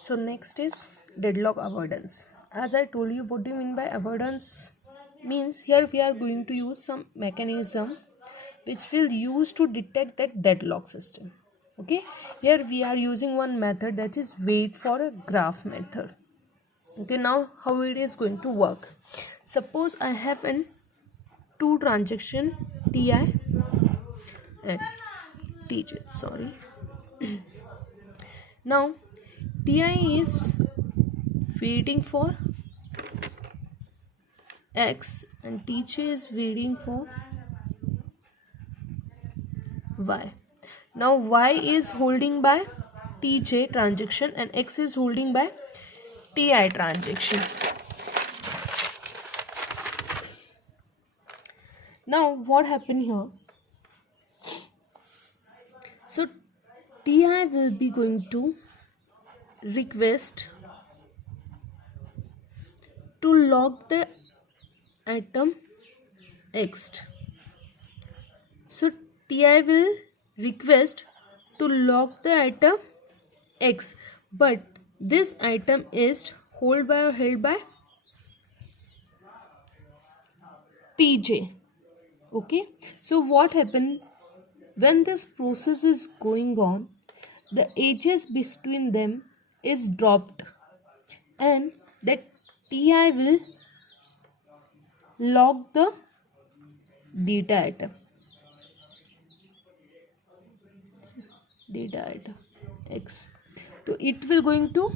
So next is deadlock avoidance. As I told you, what do you mean by avoidance? Means here we are going to use some mechanism which will use to detect that deadlock system. Okay, here we are using one method, that is wait for a graph method. Okay, now how it is going to work? Suppose I have an two transaction ti and tj. Sorry. Now ti is waiting for x and tj is waiting for y. Now y is holding by tj transaction and x is holding by ti transaction. Now what happened here? So ti will be going to request to lock the item x. So ti will request to lock the item x, but this item is held by tj. Okay, so what happened when this process is going on? The edges between them is dropped and that ti will lock the data item x. So it will going to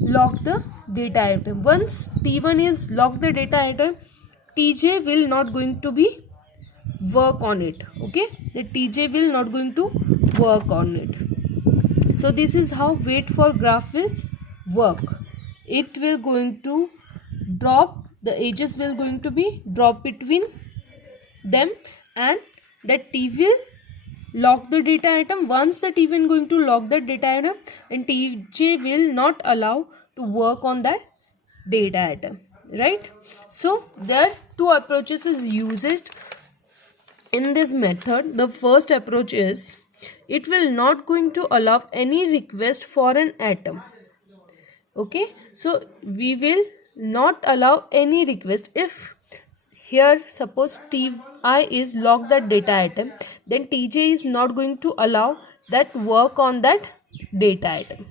lock the data item. Once t1 is locked the data item, tj will not going to be work on it. Okay, the tj will not going to work on it. So this is how wait for graph will work. It will going to drop, the edges will going to be drop between them and that t will lock the data item. Once the t will going to lock the data item, and tj will not allow to work on that data item, right? So there are two approaches is used in this method. The first approach is it will not going to allow any request for an atom. Okay, so we will not allow any request. If here suppose ti is lock that data item, then tj is not going to allow that work on that data item.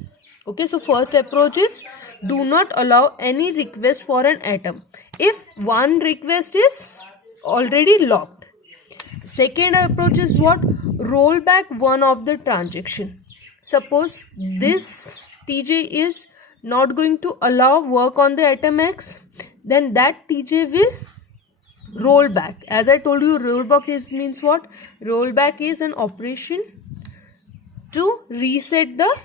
Okay, so first approach is do not allow any request for an atom if one request is already locked. Second approach is what? Roll back one of the transaction. Suppose this tj is not going to allow work on the item x, then that tj will roll back. As I told you, rollback is means what? Rollback is an operation to reset the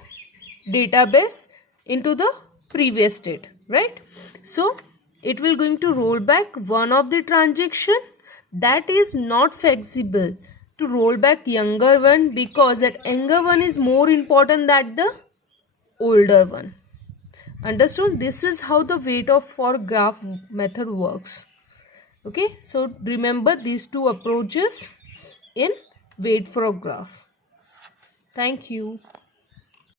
database into the previous state, right? So it will going to roll back one of the transaction that is not feasible to roll back younger one, because that younger one is more important than the older one. Understood? This is how the wait of for graph method works. Okay, so remember these two approaches in wait for a graph. Thank you.